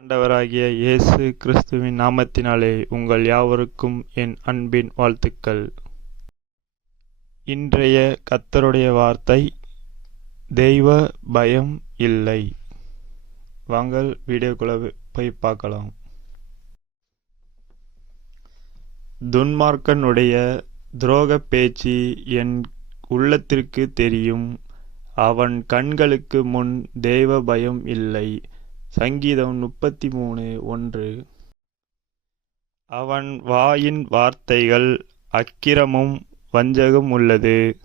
ஆண்டவராகிய இயேசு கிறிஸ்துவின் நாமத்தினாலே உங்கள் யாவருக்கும் என் அன்பின் வாழ்த்துக்கள். இன்றைய கத்தருடைய வார்த்தை தெய்வ பயம் இல்லை. வாங்கள் வீடியோக்குள்ள போய் பார்க்கலாம். துன்மார்க்கனுடைய துரோக பேச்சு என் உள்ளத்திற்கு தெரியும். அவன் கண்களுக்கு முன் தெய்வ பயம் இல்லை. சங்கீதம் முப்பத்தி மூணு ஒன்று. அவன் வாயின் வார்த்தைகள் அக்கிரமும் வஞ்சகம் உள்ளது.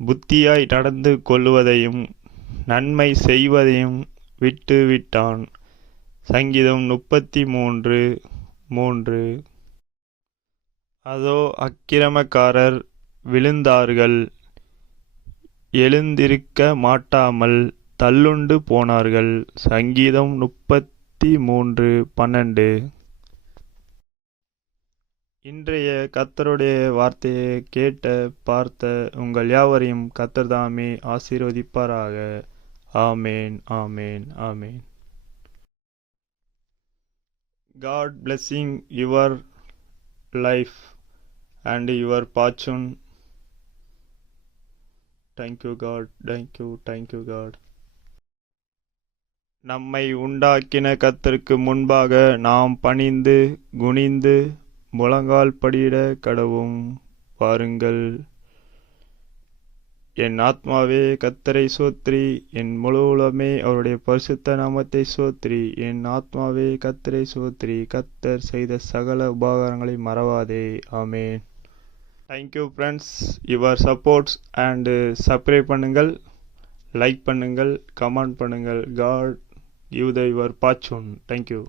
புத்தியாய் நடந்து கொள்வதையும் நன்மை செய்வதையும் விட்டு விட்டான். சங்கீதம் முப்பத்தி மூன்று மூன்று. அதோ அக்கிரமக்காரர் விழுந்தார்கள். எழுந்திருக்க மாட்டாமல் தள்ளுண்டு போனார்கள். சங்கீதம் முப்பத்தி மூன்று பன்னெண்டு. இன்றைய கத்தருடைய வார்த்தையை கேட்ட பார்த்த உங்கள் யாவரையும் கத்தர் தாமே ஆசீர்வதிப்பாராக. ஆமேன் ஆமேன் ஆமேன். God blessing your life and your fortune thank you God thank you thank you God நம்மை உண்டாக்கின கத்தருக்கு முன்பாக நாம் பணிந்து குனிந்து முழங்கால் படியிட கடவும். வாருங்கள் என் ஆத்மாவே கத்தரை சோத்ரி. என் முழு உலமே அவருடைய பரிசுத்த நாமத்தை சோத்ரி. என் ஆத்மாவே கத்தரை சோத்ரி. கத்தர் செய்த சகல உபகாரங்களை மறவாதே. ஆமேன். Thank you friends your supports and subscribe பண்ணுங்கள். லைக் பண்ணுங்கள். கமெண்ட் பண்ணுங்கள். God give the your fortune thank you